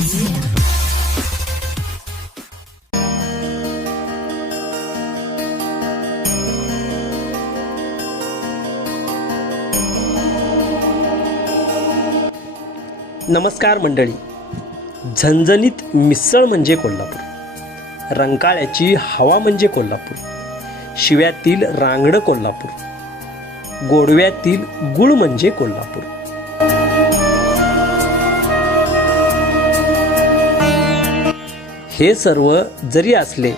नमस्कार मंडळी. झणझणीत मिसळ म्हणजे कोल्हापूर. रंकाळ्याची हवा म्हणजे कोल्हापूर. शिव्यातील रांगडं कोल्हापूर. गोडव्यातील गुळ म्हणजे कोल्हापूर. हे सर्व जरी असले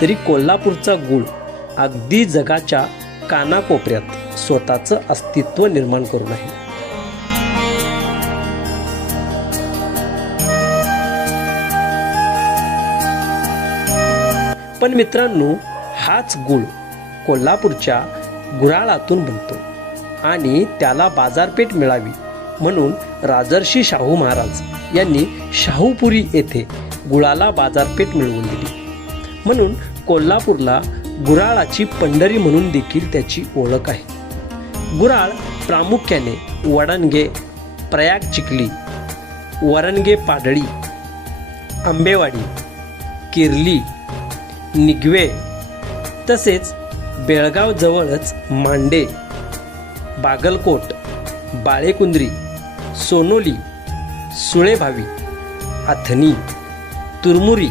तरी कोल्हापूरचा गुळ अगदी जगाच्या कानाकोपऱ्यात स्वतःचं अस्तित्व निर्माण करून आहे पण मित्रांनो हाच गुळ कोल्हापूरच्या गुराळातून बनतो आणि त्याला बाजारपेठ मिळावी म्हणून राजर्षी शाहू महाराज यांनी शाहूपुरी येथे गुळाला बाजारपेठ मिळवून दिली. म्हणून कोल्हापूरला गुराळाची पंढरी म्हणून देखील त्याची ओळख आहे. गुराळ प्रामुख्याने वडणगे प्रयाग चिखली वरणगे पाडळी आंबेवाडी किर्ली निगवे तसेच बेळगावजवळच मांडे बागलकोट बाळेकुंद्री सोनोली सुळेभावी अथनी तुरमुरी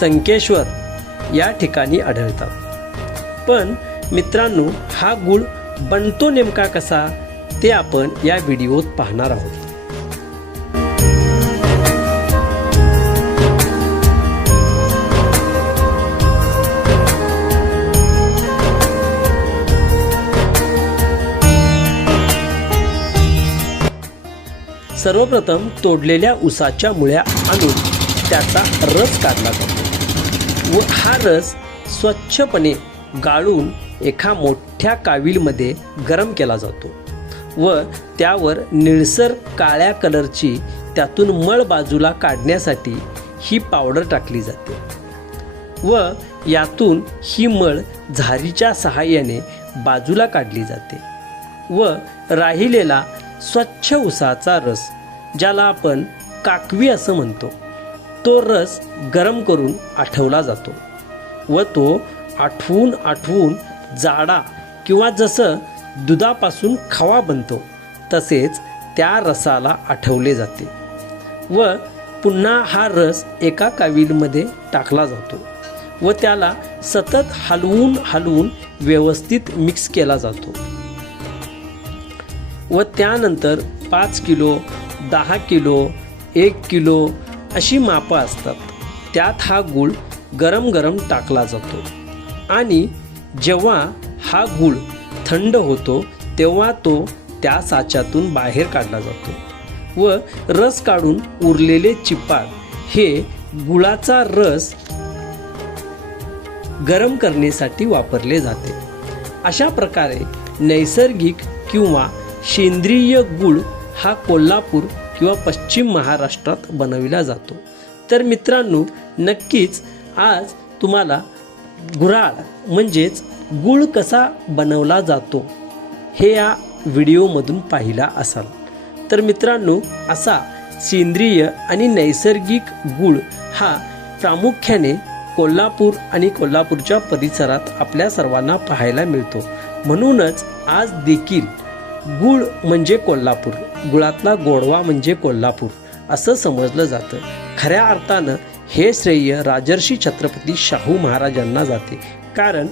संकेश्वर या ठिकाणी आढळतात. पण मित्रांनो हा गुळ बनतो नेमका कसा ते आपण या व्हिडिओत पाहणार आहोत. सर्वप्रथम तोडलेल्या उसाच्या मुळ्या आणून त्याचा रस काढला जातो. व हा रस स्वच्छपणे गाळून एका मोठ्या काविलमध्ये गरम केला जातो. व त्यावर निळसर काळ्या कलरची त्यातून मळ बाजूला काढण्यासाठी ही पावडर टाकली जाते. व यातून ही मळ झारीच्या सहाय्याने बाजूला काढली जाते. व राहिलेला स्वच्छ उसाचा रस ज्याला आपण काकवी असं म्हणतो तो रस गरम करून आठवला जातो व तो आठवून आठवून जाडा किंवा जसं दुधापासून खवा बनतो तसेच त्या रसाला आठवले जाते. व पुन्हा हा रस एका काविलमध्ये टाकला जातो व त्याला सतत हलवून हलवून व्यवस्थित मिक्स केला जातो. व त्यानंतर पाच किलो दहा किलो एक किलो अशी मापं असतात. त्यात हा गूळ गरम गरम टाकला जातो. आणि जेव्हा हा गूळ थंड होतो तेव्हा तो त्या साच्यातून बाहेर काढला जातो व रस काढून उरलेले चिपाड हे गुळाचा रस गरम करण्यासाठी वापरले जाते. अशा प्रकारे नैसर्गिक किंवा सेंद्रिय गुळ हा कोल्हापूर किंवा पश्चिम महाराष्ट्रात बनविला जातो. तर मित्रांनो नक्कीच आज तुम्हाला गुराळ म्हणजेच गुळ कसा बनवला जातो हे या व्हिडिओमधून पाहिला असाल. तर मित्रांनो असा सेंद्रिय आणि नैसर्गिक गुळ हा प्रामुख्याने कोल्हापूर आणि कोल्हापूरच्या परिसरात आपल्या सर्वांना पाहायला मिळतो. म्हणूनच आज देखील गुळ म्हणजे कोल्हापूर गुळातला गोडवा म्हणजे कोल्हापूर असं समजलं जातं. खऱ्या अर्थानं हे श्रेय राजर्षी छत्रपती शाहू महाराजांना जाते. कारण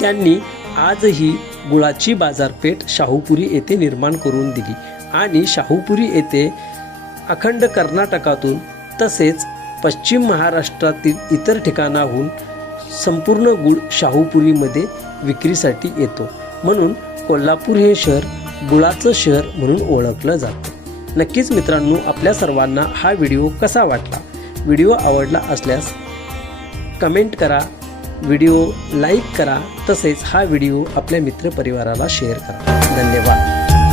त्यांनी आजही गुळाची बाजारपेठ शाहूपुरी येथे निर्माण करून दिली आणि शाहूपुरी येथे अखंड कर्नाटकातून तसेच पश्चिम महाराष्ट्रातील इतर ठिकाणाहून संपूर्ण गुळ शाहूपुरीमध्ये विक्रीसाठी येतो. म्हणून कोल्हापूर हे शहर गुळाचं शहर म्हणून ओळखलं जातं. नक्कीच मित्रांनो आपल्या सर्वांना हा व्हिडिओ कसा वाटला? व्हिडिओ आवडला असल्यास कमेंट करा व्हिडिओ लाईक करा तसेच हा व्हिडिओ आपल्या मित्रपरिवाराला शेअर करा. धन्यवाद.